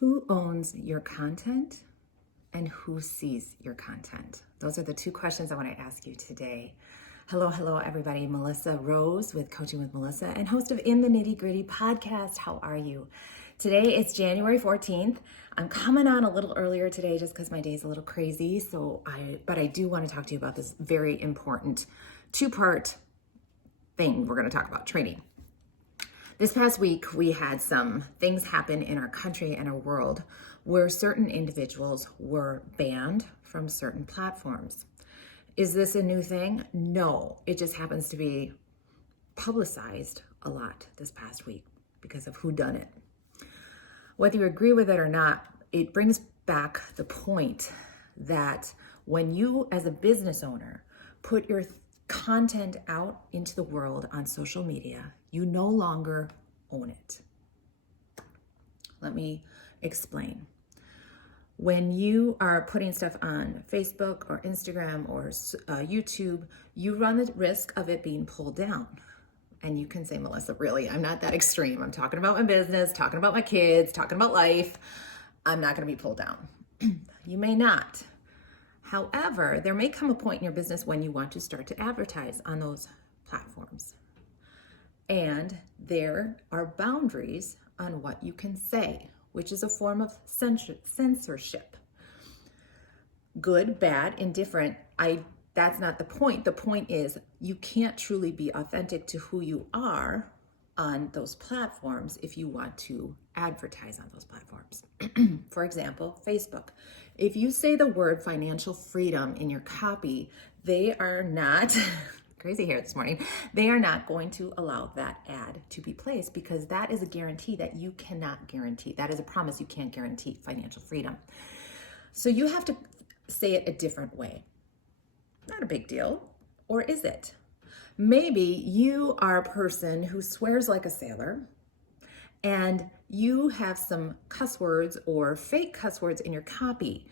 Who owns your content and who sees your content? Those are the two questions I want to ask you today. Hello, everybody. Melissa Rose with Coaching with Melissa and host of In the Nitty Gritty podcast. How are you? Today it's January 14th. I'm coming on a little earlier today just because my day is a little crazy. But I do want to talk to you about this very important two-part thing we're going to talk about, training. This past week, we had some things happen in our country and our world where certain individuals were banned from certain platforms. Is this a new thing? No, it just happens to be publicized a lot this past week because of who done it. Whether you agree with it or not, it brings back the point that when you as a business owner put your content out into the world on social media, you no longer own it. Let me explain. When you are putting stuff on Facebook or Instagram or YouTube, you run the risk of it being pulled down. And you can say, Melissa, really, I'm not that extreme. I'm talking about my business, talking about my kids, talking about life. I'm not going to be pulled down. You may not. However, there may come a point in your business when you want to start to advertise on those platforms. And there are boundaries on what you can say, which is a form of censorship. Good, bad, indifferent, that's not the point. The point is you can't truly be authentic to who you are on those platforms if you want to advertise on those platforms. For example, Facebook. If you say the word financial freedom in your copy, they are not, crazy hair this morning, they are not going to allow that ad to be placed because that is a guarantee that you cannot guarantee. That is a promise you can't guarantee financial freedom. So you have to say it a different way. Not a big deal, or is it? Maybe you are a person who swears like a sailor and you have some cuss words or fake cuss words in your copy.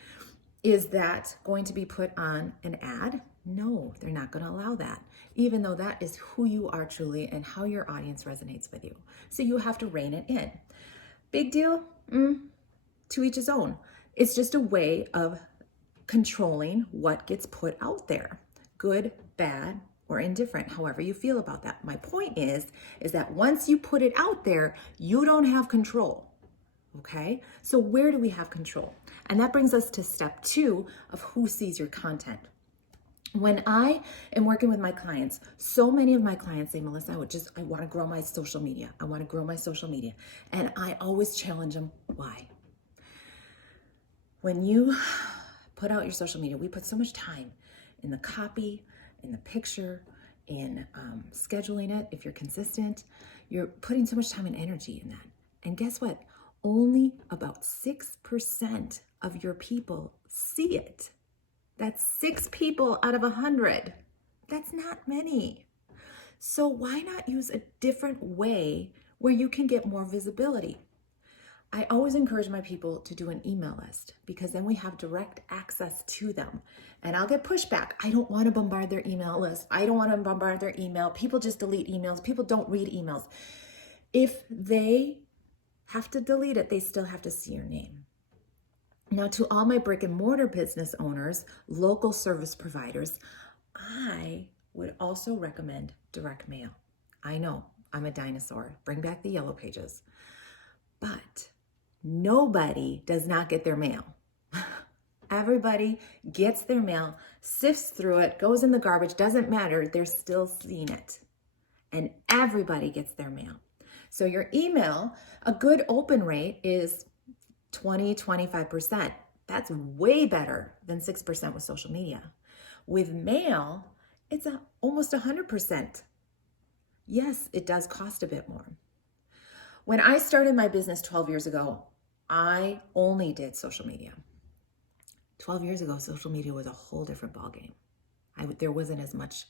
Is that going to be put on an ad? No, they're not going to allow that, even though that is who you are truly and how your audience resonates with you. So you have to rein it in. Big deal? To each his own. It's just a way of controlling what gets put out there. Good, bad, or indifferent, however you feel about that. My point is that once you put it out there, you don't have control. Okay? So where do we have control? And that brings us to step 2 of who sees your content. When I am working with my clients, so many of my clients say, Melissa, I want to grow my social media. I want to grow my social media. And I always challenge them, why? When you put out your social media, we put so much time in the copy, in the picture, in scheduling it. If you're consistent, you're putting so much time and energy in that. And guess what? Only about 6% of your people see it. That's 6 people out of 100. That's not many. So why not use a different way where you can get more visibility? I always encourage my people to do an email list because then we have direct access to them. And I'll get pushback. I don't want to bombard their email list. I don't want to bombard their email. People just delete emails. People don't read emails. If they have to delete it, they still have to see your name. Now, to all my brick and mortar business owners, local service providers, I would also recommend direct mail. I know I'm a dinosaur. Bring back the yellow pages. But nobody does not get their mail. Everybody gets their mail, sifts through it, goes in the garbage, doesn't matter, they're still seeing it. And everybody gets their mail. So your email, a good open rate is 20-25%. That's way better than 6% with social media. With mail, it's almost 100%. Yes, it does cost a bit more. When I started my business 12 years ago, I only did social media. 12 years ago, social media was a whole different ballgame. There wasn't as much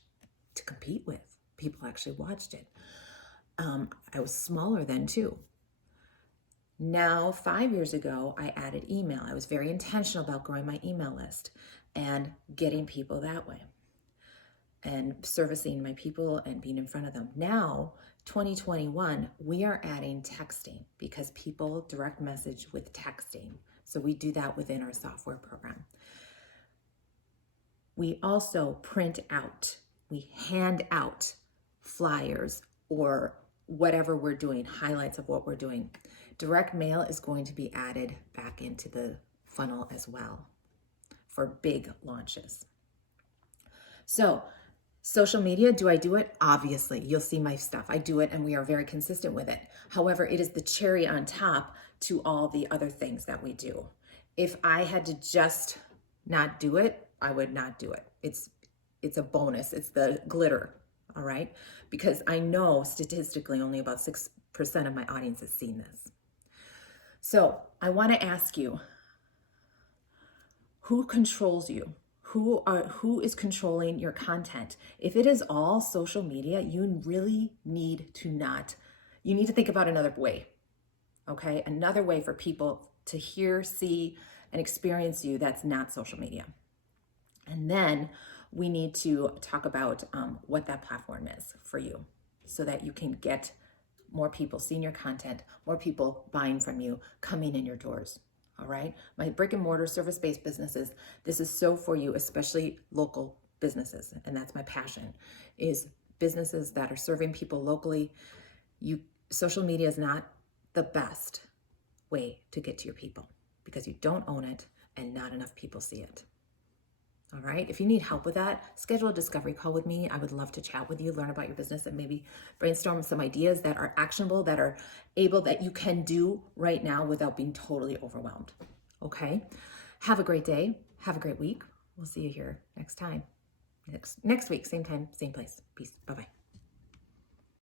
to compete with. People actually watched it. I was smaller then too. Now, 5 years ago, I added email. I was very intentional about growing my email list and getting people that way and servicing my people and being in front of them. Now, 2021, we are adding texting because people direct message with texting. So we do that within our software program. We also print out, we hand out flyers or whatever we're doing, highlights of what we're doing. Direct mail is going to be added back into the funnel as well for big launches. So, social media, do I do it? Obviously, you'll see my stuff. I do it and we are very consistent with it. However, it is the cherry on top to all the other things that we do. If I had to just not do it, I would not do it. It's a bonus. It's the glitter, all right? Because I know statistically only about 6% of my audience has seen this. So I want to ask you, who controls you? Who is controlling your content? If it is all social media, you really need to think about another way, okay? Another way for people to hear, see, and experience you that's not social media. And then we need to talk about what that platform is for you so that you can get more people seeing your content, more people buying from you, coming in your doors. All right. My brick and mortar service-based businesses, this is so for you, especially local businesses. And that's my passion, is businesses that are serving people locally. Social media is not the best way to get to your people because you don't own it and not enough people see it. All right. If you need help with that, schedule a discovery call with me. I would love to chat with you, learn about your business, and maybe brainstorm some ideas that are actionable, that are able, that you can do right now without being totally overwhelmed. Okay. Have a great day. Have a great week. We'll see you here next time. Next week, same time, same place. Peace. Bye-bye.